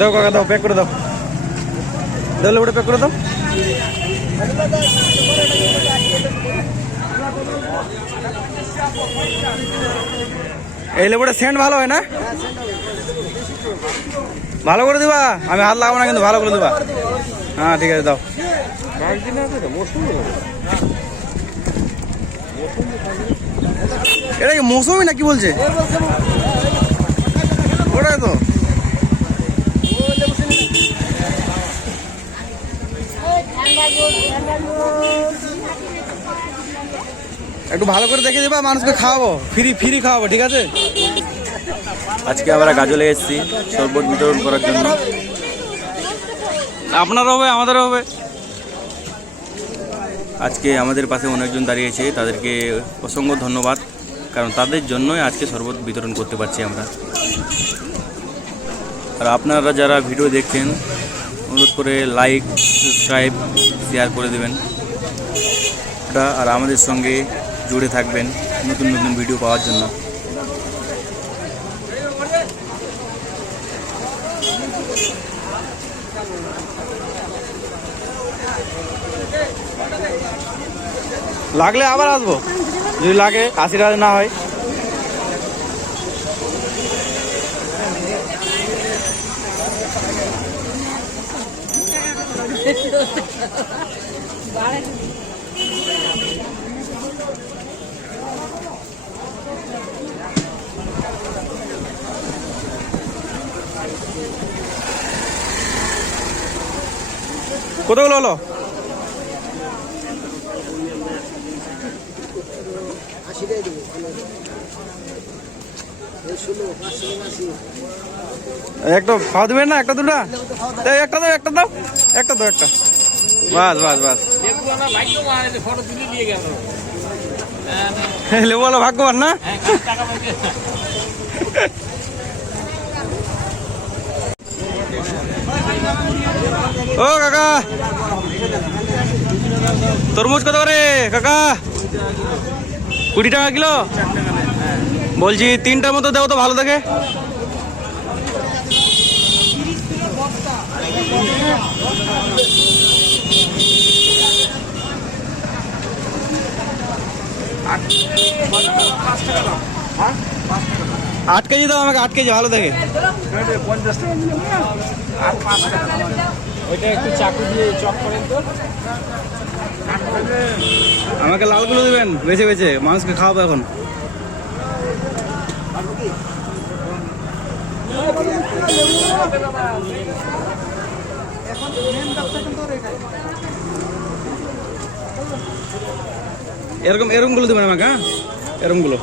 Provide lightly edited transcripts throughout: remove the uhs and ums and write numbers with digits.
দাও কাকা, দাও প্যাক করে দাও, দাও লেবুটা প্যাক করে দাও। এই লেবুটা সেন্ট ভালো হয় না? ভালো করে দিবা, আমি হাত লাগাবো না কিন্তু ভালো করে দিবা। হ্যাঁ ঠিক আছে দাও। এটা কি মৌসুমি না কি বলছে? ওটাই তো। একটু ভালো করে দেখে দেবা, মানুষকে খাওয়াবো, ফ্রি ফ্রি খাওয়াবো, ঠিক আছে? আজকে আমরা গাজলে এসেছি শরবত বিতরণ করার জন্য। আপনারও হবে, আমাদেরও হবে। আজকে আমাদের পাশে অনেকজন দাঁড়িয়েছে, তাদেরকে অসংখ্য ধন্যবাদ, কারণ তাদের জন্যই আজকে শরবত বিতরণ করতে পারছি আমরা। আর আপনারা যারা ভিডিও দেখছেন, অনুরোধ করে লাইক, সাবস্ক্রাইব, শেয়ার করে দেবেন আর আমাদের সঙ্গে জুড়ে থাকবেন নতুন নতুন ভিডিও পাওয়ার জন্য। লাগলে আবার আসবো, যদি লাগে 80 টাকা না হয়। কতগুলো হলো? একটা খাওয়া দেবেন না? একটা দুটা একটা দাও, একটা দাও, একটা দাও, একটা। বাস বাস বাস, লেবু বলো ভাগ্যবান না? ও কাকা, তরমুজ কত করে কাকা? 20 টাকা কিলো। বলছি 3টার মতো দেও তো ভালো দেখে। আট কেজি দাও আমাকে, 8 কেজি ভালো দেখে। 50 টাকা আর 5 টাকা। ওইটা একটু চাকু দিয়ে চপ করেন তো। আমাকে লালগুলো দেবেন বেছে বেছে, মানুষকে খাওয়াবো এখন। এরকম এরকম গুলো দেবেন আমাকে। হ্যাঁ এরকম গুলো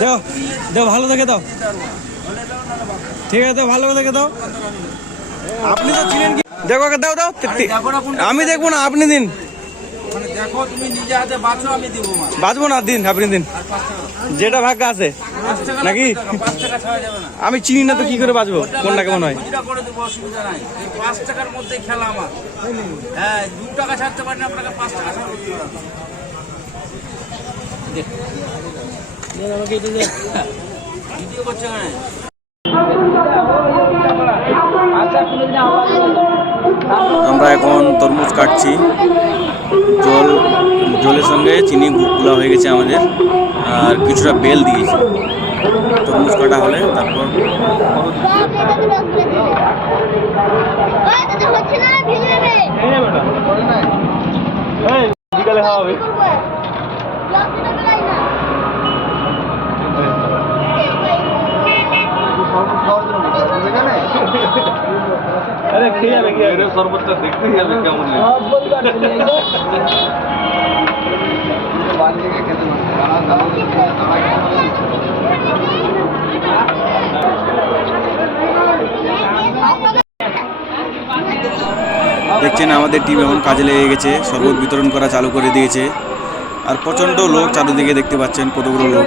দাও দাও, ভালো দেখে দাও। ঠিক আছে ভালো দেখে দাও। আপনি তো চিনেন কি? দেখো দাও দাও, আমি দেখবো না, আপনি দিন। বাঁচবো না, দিন আপনি দিন, যেটা ভাগ্য আছে নাকি। আমি চিনি না তো কি করে বাঁচবো, কোনটা কেমন হয়। আমরা এখন তরমুজ কাটছি, জলের সঙ্গে চিনি গুলা হয়ে গেছে আমাদের, আর কিছুটা বেল দিয়েছি। তরমুজ কাটা হলে তারপর বিকালে খাওয়া হবে। আরে খেয়ে যাবে কি, শরবতটা দেখতে যাবে কেমন দেখছেন। আমাদের টিম এখন কাজে লেগে গেছে, শরবত বিতরণ করা চালু করে দিয়েছে। আর প্রচণ্ড লোক চারিদিকে দেখতে পাচ্ছেন, কতগুলো লোক।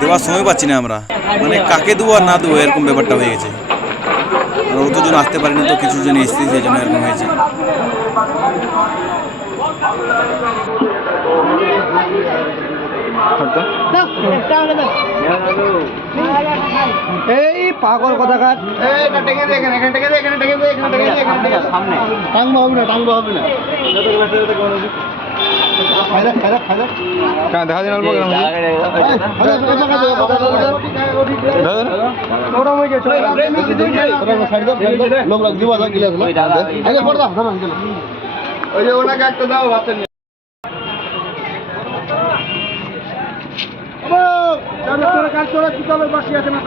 দেওয়ার সময় পাচ্ছি না আমরা, মানে কাকে দেবো আর না দেবো এরকম ব্যাপারটা হয়ে গেছে। আর অতজন আসতে পারেনি তো, কিছু জন এসেছি, সেই জন্য এরকম হয়েছে। এই পাগল কথাকার টাঙ্গবা হবে না দেখা দিন ওনাকে একটা দাও ভাতের বাকি আছে না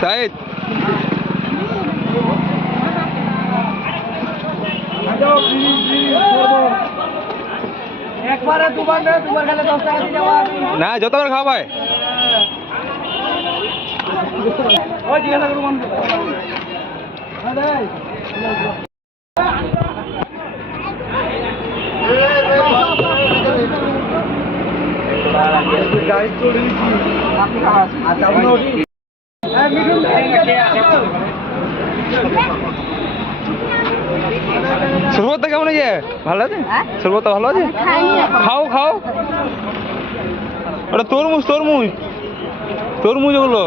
Said. একবারে দুবার না দুবার খেলে 10 টাকা দিয়ে যাওয়া না যতবার খাওয়া ভাই ওই জিজ্ঞাসা করুন গাড়ি চলে আপনি আচ্ছা শরবতটা কেমন আছে ভালো আছে শরবতটা ভালো আছে খাও খাও ওটা তরমুজ ওগুলো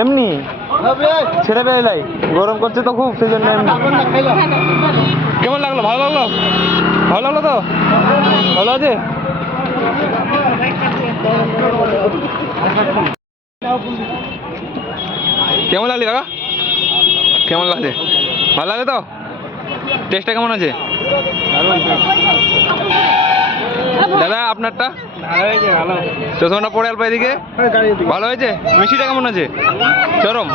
এমনি ছেড়ে বেলাই গরম করছে তো খুব সেই জন্য এমনি কেমন লাগলো ভালো লাগলো তো ভালো আছে কেমন লাগলি কাকা কেমন লাগছে ভালো লাগে তো টেস্টটা কেমন আছে দাদা আপনারটা চশমাটা পড়ে অল্প এদিকে ভালো হয়েছে মিষ্টিটা কেমন আছে চরম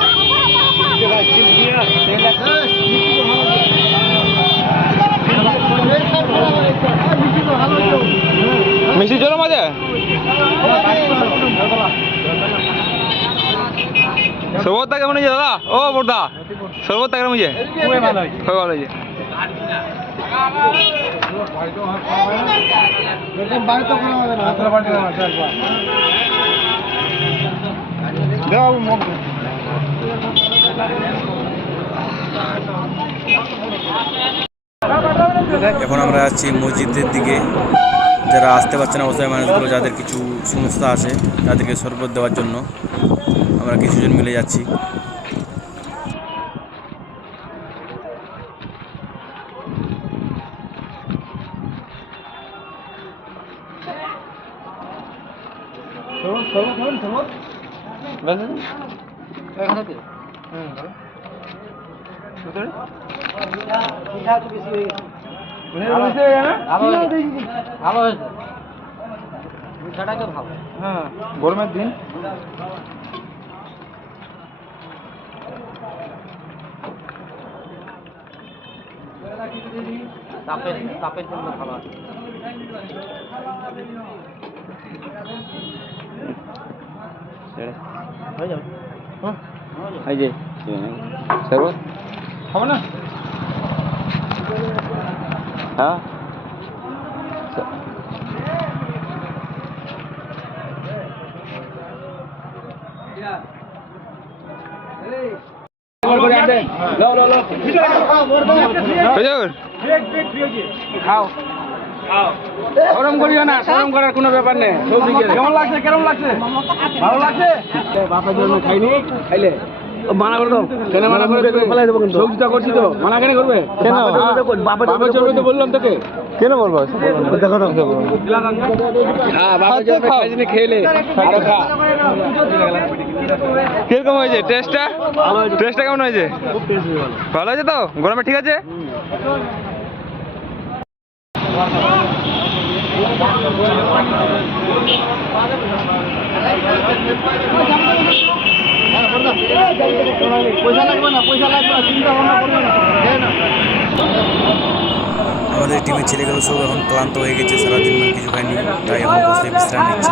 মিষ্টি চরম আছে শরবতটা কেমন হয়েছে দাদা ও বড়দা শরবতটা কেমন হয়েছে খুবই ভালো হয়েছে এখন আমরা যাচ্ছি মসজিদের দিকে যারা আসতে পারছে না অসহায় মানুষগুলো যাদের কিছু সমস্যা আছে তাদেরকে শরবত দেওয়ার জন্য আমরা কিছুজন মিলে যাচ্ছি ভালো হয়েছে মিঠাটাই তো ভালো হ্যাঁ গরমের দিন তাপের জন্য ভালো আছে হয়ে যাবে এই যে শরবত খাবো না হ্যাঁ খাও গরম করিও না গরম করার কোনো ব্যাপার নেই কেমন লাগছে ভালো লাগছে বাপের জন্য খাইনি খাইলে মানা করে দাও কেন মানা করে ফেলাই দেবো কিন্তু সবজিটা করছি তো মানা কেন করবে কেন বাপের জন্য তো বললাম তোকে কেন বলবো দেখো হ্যাঁ বাপের জন্য খাইনি খেলে আরো খা কিরকম হয়েছে টেস্টটা কেমন হয়েছে ভালো হয়েছে তো গরমে ঠিক আছে পয়সা লাগবে না, পয়সা লাগবে না, চিন্তা ভাবনা করবে না। আমাদের টিমের ছেলেগুলো সব এখন ক্লান্ত হয়ে গেছে, সারাদিন মানে কিছু খায়নি, তাই এখন বসে বিশ্রাম নিচ্ছে।